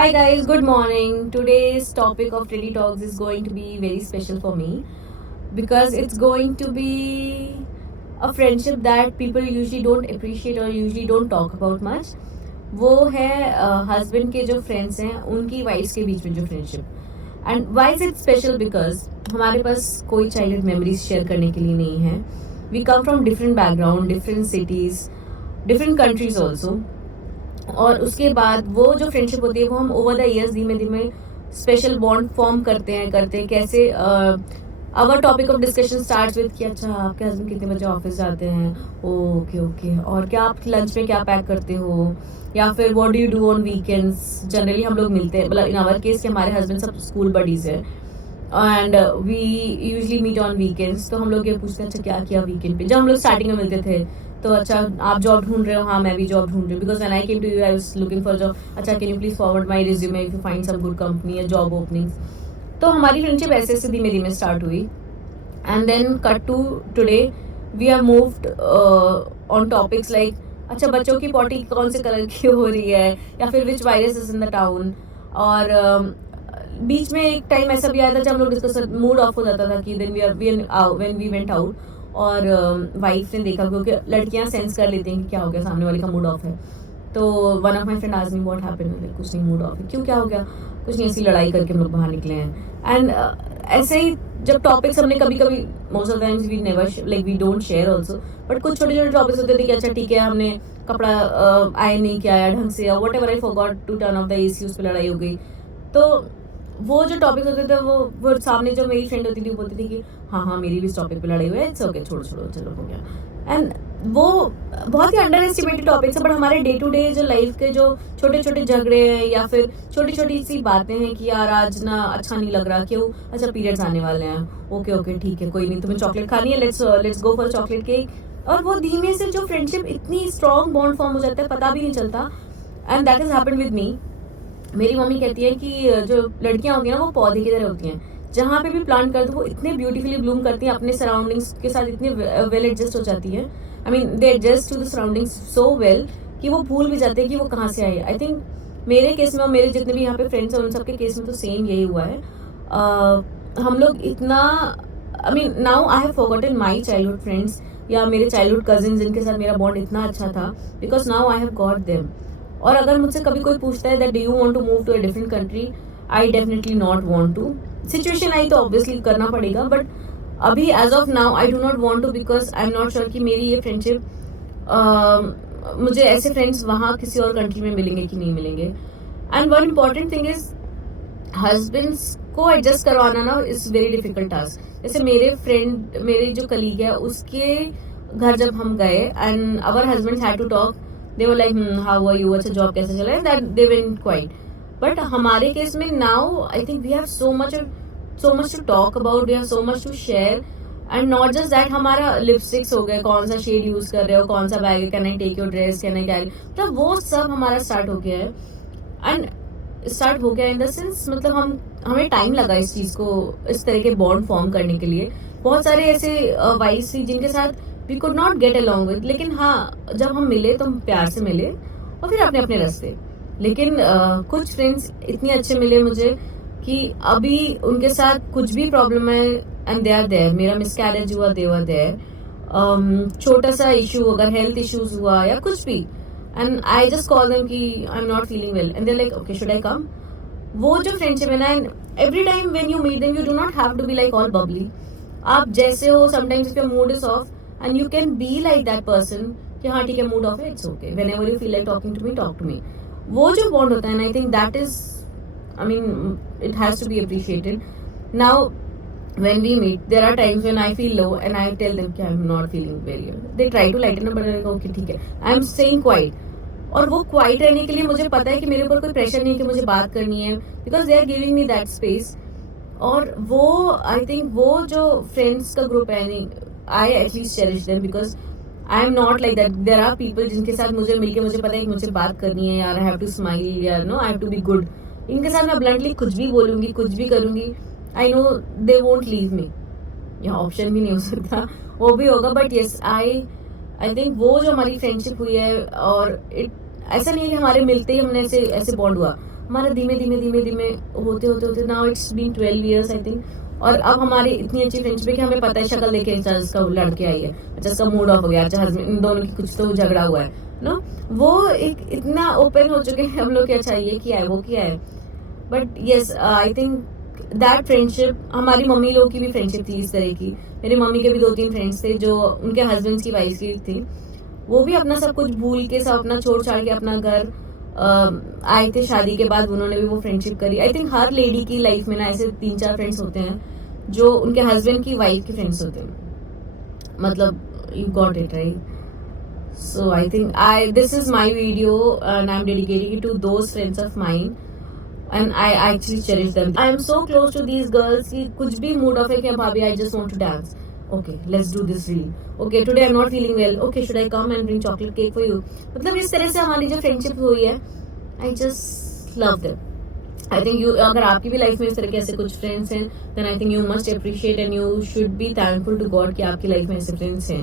Hi guys, good morning. Today's topic of Daily Talks is going to be very special for me because it's going to be a friendship that people usually don't appreciate or usually don't talk about much. वो है husband के जो friends हैं उनकी wives के बीच में जो friendship and why is it special because हमारे पास कोई चाइल्डहुड मेमोरीज शेयर करने के लिए नहीं है. We come from different background, different cities, different countries also. और उसके बाद वो जो फ्रेंडशिप होती है वो हम ओवर द इयर्स धीमे धीमे स्पेशल बॉन्ड फॉर्म करते हैं कैसे. Our topic of discussion starts with कि अच्छा आपके हस्बैंड कितने बजे ऑफिस जाते हैं, ओके ओके, और क्या आप लंच में क्या पैक करते हो, या फिर what do you do on weekends. Generally हम लोग मिलते हैं, मतलब इन आवर केस कि हमारे हस्बैंड सब स्कूल बडीज है and we usually meet on weekends. तो हम लोग ये पूछते हैं अच्छा क्या किया वीकेंड पे. जब हम लोग स्टार्टिंग में मिलते थे तो अच्छा आप जॉब ढूंढ रहे हो, हाँ मैं भी जॉब ढूंढ रही हूँ, because when I came to you I was looking for job. अच्छा can you please forward my resume if you find some good company या जॉब ओपनिंग्स. तो हमारी फ्रेंडशिप ऐसे ऐसे धीमे धीमे स्टार्ट हुई and then cut to today. We have moved on topics like अच्छा बच्चों की पॉटी कौन से कलर की हो रही है, या फिर which virus is in the town. और बीच में एक टाइम ऐसा भी आया था जब हम लोग डिस्कस मूड ऑफ हो जाता था कि then when we went out और वाइफ ने देखा, क्योंकि लड़कियां सेंस कर लेती हैं कि क्या हो गया, सामने वाले का मूड ऑफ है. तो one of my friend asked me what happened. कुछ नहीं, मूड ऑफ है. क्यों, क्या हो गया? कुछ नहीं, ऐसी लड़ाई करके हम लोग बाहर निकले हैं. एंड ऐसे ही जब टॉपिक्स हमने कभी कभी most of times we never like we don't share also, but कुछ छोटे छोटे टॉपिक्स होते थे कि अच्छा ठीक है हमने कपड़ा आयरन नहीं किया या ढंग से, या whatever I forgot to turn off the AC, उस पर लड़ाई हो गई. तो वो जो टॉपिक होते थे वो सामने जो मेरी फ्रेंड होती थी बोलती थी कि हाँ हाँ मेरी भी इस टॉपिक पे लड़ाई हुई है, इट्स ओके, छोड़ो छोड़ो चलो हो गया. एंड वो बहुत ही अंडर एस्टिमेटेड टॉपिक्स है, बट हमारे डे टू डे जो लाइफ के जो छोटे छोटे झगड़े हैं या फिर छोटी छोटी सी बातें हैं कि यार आज ना अच्छा नहीं लग रहा, क्यों, अच्छा पीरियड्स आने वाले हैं, ओके ओके ठीक है कोई नहीं, तुम्हें चॉकलेट खानी है, let's go for chocolate cake. और वो धीमे से जो फ्रेंडशिप इतनी स्ट्रॉन्ग बॉन्ड फॉर्म हो जाता है पता भी नहीं चलता. And that is happened with me. मेरी मम्मी कहती है कि जो लड़कियां होती हैं ना वो पौधे की तरह होती हैं, जहाँ पे भी प्लांट कर दो वो इतने ब्यूटीफुली ब्लूम करती हैं, अपने सराउंडिंग्स के साथ इतने वेल एडजस्ट हो जाती है. I mean they adjust to the surroundings so well कि वो भूल भी जाते हैं कि वो कहाँ से आई. आई थिंक मेरे केस में और मेरे जितने भी यहाँ पे फ्रेंड्स हैं उन सबके केस में तो सेम यही हुआ है. हम लोग इतना, I mean now I have forgotten my childhood friends या मेरे चाइल्डहुड कजिन जिनके साथ मेरा बॉन्ड इतना अच्छा था, because now I have got them. और अगर मुझसे कभी कोई पूछता है that do you want to move to a different country, I definitely not want to. Situation I तो ऑब्वियसली करना पड़ेगा, बट अभी as of now I do not want to, because I am not sure कि मेरी ये friendship मुझे ऐसे friends वहां किसी और कंट्री में मिलेंगे कि नहीं मिलेंगे. And one important thing is husbands को एडजस्ट करवाना ना इज वेरी डिफिकल्ट टास्क. जैसे मेरे जो कलीग है उसके घर जब हम गए and our husband had to talk, they were like how are you, अच्छा जॉब कैसे चला है, that they went quiet. But हमारे केस में now I think we have so much to talk about, we have so much to share, and not just that हमारा lipsticks हो गए, कौन सा शेड यूज कर रहे हो, कौन सा बैग है, can I take your dress, can I carry, मतलब वो सब हमारा स्टार्ट हो गया है. एंड स्टार्ट हो गया इन द सेंस मतलब हमें टाइम लगा इस चीज को, इस तरह के बॉन्ड फॉर्म करने के लिए. बहुत सारे ऐसे वाइफ थी जिनके साथ we could not get along with, लेकिन हाँ जब हम मिले तो हम प्यार से मिले और फिर अपने अपने रास्ते. लेकिन कुछ फ्रेंड्स इतने अच्छे मिले मुझे कि अभी उनके साथ कुछ भी प्रॉब्लम है एंड दे आर देयर. मेरा मिसकैरेज हुआ, दे वर देयर. छोटा सा इशू, अगर हेल्थ इश्यूज हुआ या कुछ भी, and I just call them कि I am not feeling well and they like okay should I come. वो जो फ्रेंडशिप है ना, and every time when you meet them you do not have to be like all bubbly. आप जैसे हो, sometimes if your mood is off and you can be like that person कि हाँ ठीक है मूड ऑफ है, it's okay, whenever you feel like talking to me talk to me. वो जो बॉन्ड होता है ना, I think that is, I mean it has to be appreciated. Now when we meet there are times when I feel low and I tell them कि I'm not feeling very well. They try to lighten up but I go okay ठीक है, I'm staying quiet. और वो quite रहने के लिए मुझे पता है कि मेरे ऊपर कोई प्रेशर नहीं है कि मुझे बात करनी है, because they are giving me that space. और वो आई थिंक वो जो फ्रेंड्स का ग्रुप है, I at least cherish them because I am not like that. There are people जिनके साथ मुझे मिलके मुझे पता है कि मुझे बात करनी है यार, I have to smile यार, no I have to be good. इनके साथ मैं bluntly कुछ भी बोलूंगी, कुछ भी करूंगी, I know they won't leave me. यहाँ ऑप्शन भी नहीं हो सकता, वो भी होगा, but yes I think वो जो हमारी फ्रेंडशिप हुई है, और ऐसा नहीं है कि हमारे मिलते ही हमने ऐसे बॉन्ड हुआ. हमारा धीमे धीमे होते now it's been 12 years I think. और अब हमारी इतनी अच्छी फ्रेंडशिप है कि हमें पता है शक्ल देखे अच्छा इसका लड़के आई है, अच्छा इसका मूड ऑफ हो गया, अच्छा हस्बैंड, इन दोनों की कुछ तो झगड़ा हुआ है ना। वो एक इतना ओपन हो चुके हैं हम लोग कि अच्छा ये किया है वो किया है। But yes I think that friendship, हमारी मम्मी लोग की भी फ्रेंडशिप थी इस तरह की। मेरी मम्मी के भी 2-3 फ्रेंड्स थे जो उनके हस्बैंड्स की वाइफ की थी, वो भी अपना सब कुछ भूल के, सब अपना छोड़ छाड़ के अपना घर आए थे शादी के बाद, उन्होंने भी वो फ्रेंडशिप करी। आई थिंक हर लेडी की लाइफ में ना ऐसे 3-4 फ्रेंड्स होते हैं जो उनके हस्बैंड की वाइफ के फ्रेंड्स होते हैं, मतलब you got it right. So I think this is my video and I'm dedicating it to those friends of mine and I actually cherish them. I am so close to these girls कि कुछ भी mood off है कि भाभी I just want to dance. Okay, let's do this reel. Okay, today I'm not feeling well. Okay, should I come and bring chocolate cake for you? मतलब इस तरह से हमारी जो फ्रेंडशिप हुई है, I just love them. I think you, अगर आपकी भी लाइफ में इस तरह के ऐसे कुछ फ्रेंड्स हैं, then I think you must appreciate and you should be thankful to God कि आपकी लाइफ में ऐसे फ्रेंड्स हैं।